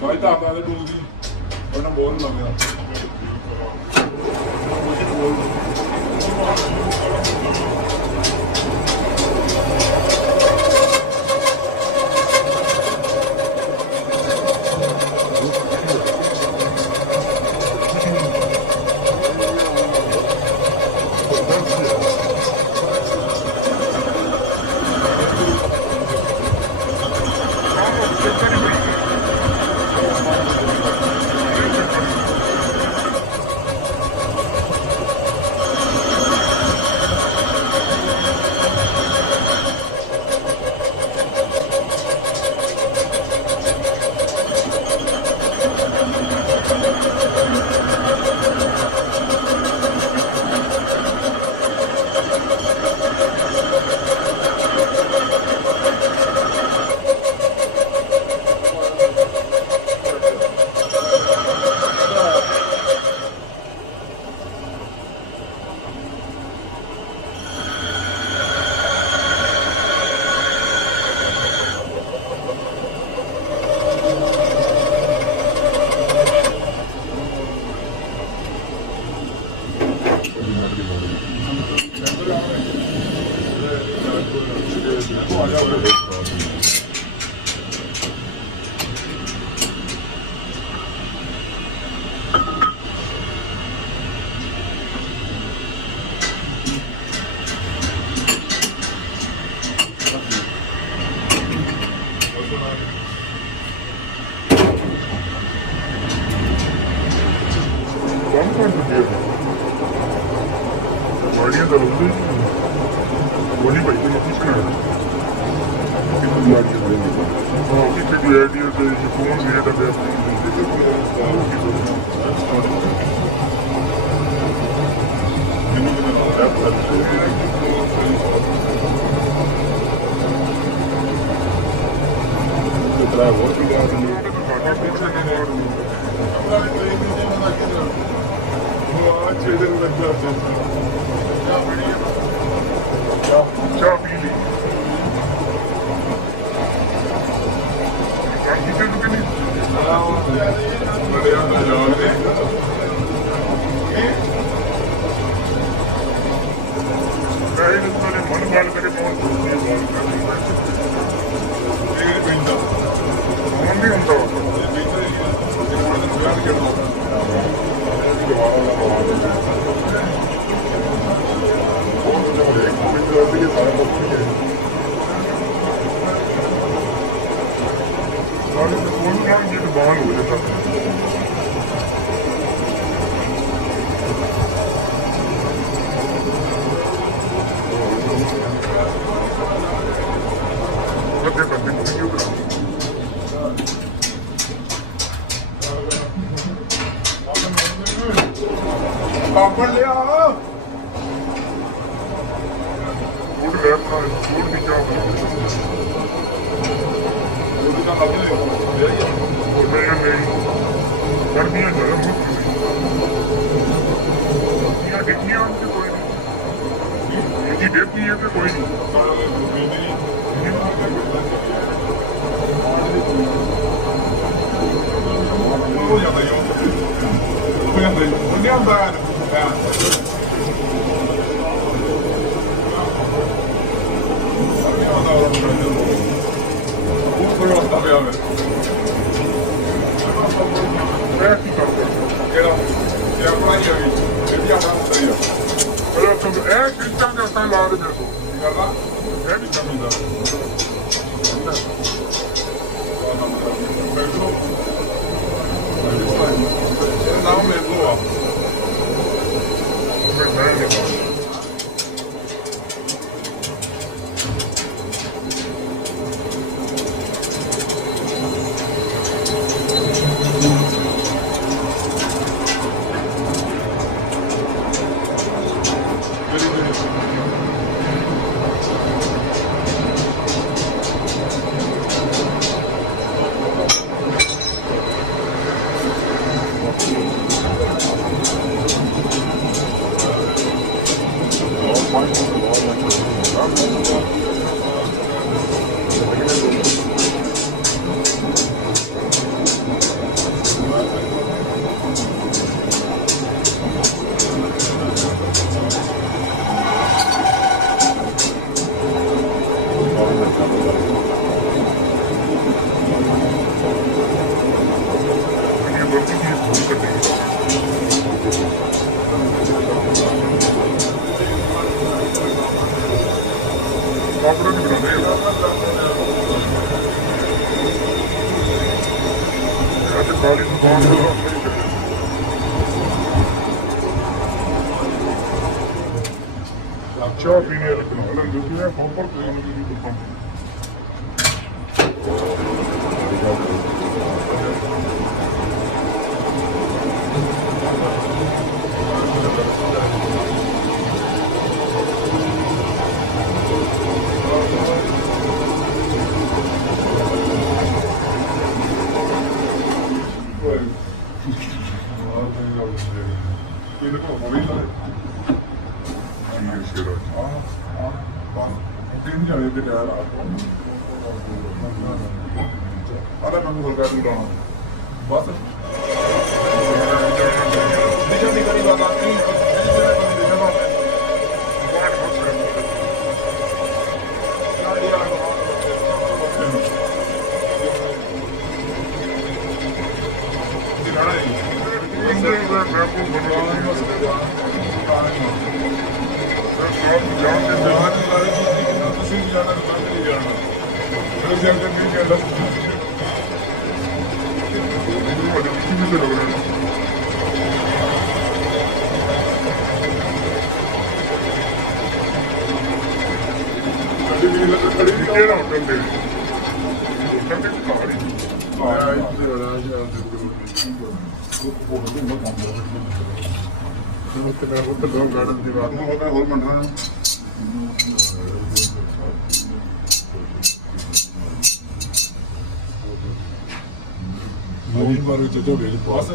Şahit abi abi dolu değil. Ona boğulmam ya. ਪਾਪੜ ਲਿਆ food ਲੈ ਬਣਾ ਫੂਡ ਨਹੀਂ ਚਾਹ ਉਹਦੀ ਤਾਂ ਲੱਗ ਨਹੀਂ ਉਹ ਨਹੀਂ ਕਰਦੀਆਂ ਜਰਮ ਇਹ ਦੇਖੀਆਂ ਤੇ ਕੋਈ ਨਹੀਂ ਇਹਦੀ ਦੇਖੀ ਹੈ ਤੇ ਕੋਈ ਨਹੀਂ ਹੋ ਜਾਂਦਾ ਯੋ ਹੋ ਜਾਂਦਾ ਉਹ ਨਹੀਂ ਆਉਂਦਾ ਉਹ ਕੋਈ ਵਾਸਤਾ ਪਿਆ ਮੈਂ ਕੀ ਕਰਦਾ ਕਿਹੜਾ ਇਹ ਆਪਣਾ ਹੀ ਆ ਗਈ ਇਹ ਆਪਣਾ ਸਹੀ ਆ ਇਹ ਸਿਸਟਮ ਦੇ ਉੱਤੇ ਲਾ ਦੇ ਦੇਖੋ ਕਰਦਾ ਇਹ ਵੀ ਚੱਲਦਾ ਨਾਮ ਲੈ ਲਓ ਆ ਚਾਹ ਪੀਣੇ ਲੱਗਣਾ ਲੈਂਦੇ ਸੀ ਇਹ ਪ੍ਰੋਪਰ ਕੋਈ ਨਹੀਂ ਦੁਕਾਨ ਇਹਦੇ ਕੋਲ ਹੋਵੇ ਨਾ तीन जाने पे टायर आधा मैं हल्का दूर बस दिशा नहीं करी बात आपकी दिशा ऐसे अंदर नहीं चला बड़े किसी भी से लग रहा है अभी भी लग खड़ी नहीं क्या ना होटल दे होटल दे खाड़ी आया इधर राजा होटल दो गार्डन की बात होता है होल बन रहा है मरीन मारो तो मेरे पास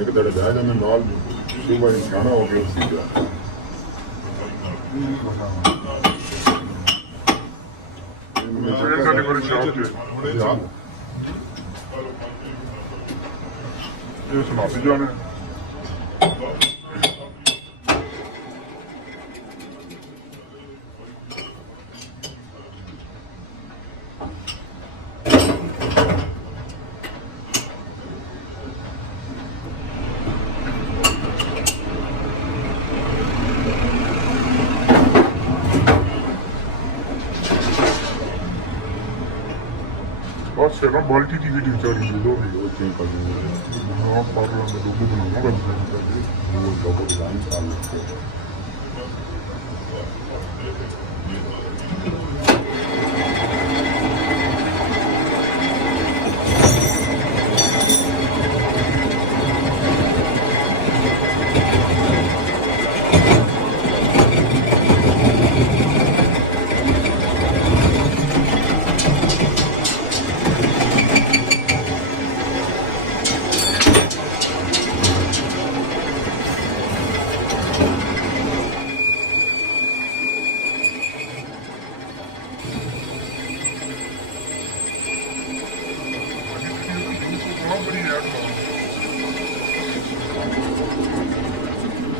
ਇੱਕ ਦੜ ਜਾ ਜਾਂਦਾ ਨਾਲ ਸੁਬਾ ਨਿਸ਼ਾਨਾ ਹੋ ਗਿਆ ਸੀਗਾ ਇਹ ਸਾਡੇ ਕੋਲ ਸ਼ਾਪ ਤੇ ਇਹ ਸਮਾਪੀ ਜਾਣਾ बस है ना बाल्टी की वीडियो चली दो ਉਹ ਚੇਂਜ ਕਰ ਦਿੰਦੇ हाँ पर मैं लोगों बनाऊंगा ਉਹ ਲੋਗੋ ਡਿਜ਼ਾਈਨ ਕਰ ਲਿਆ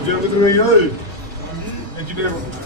Gdzie wydruje? Engineer.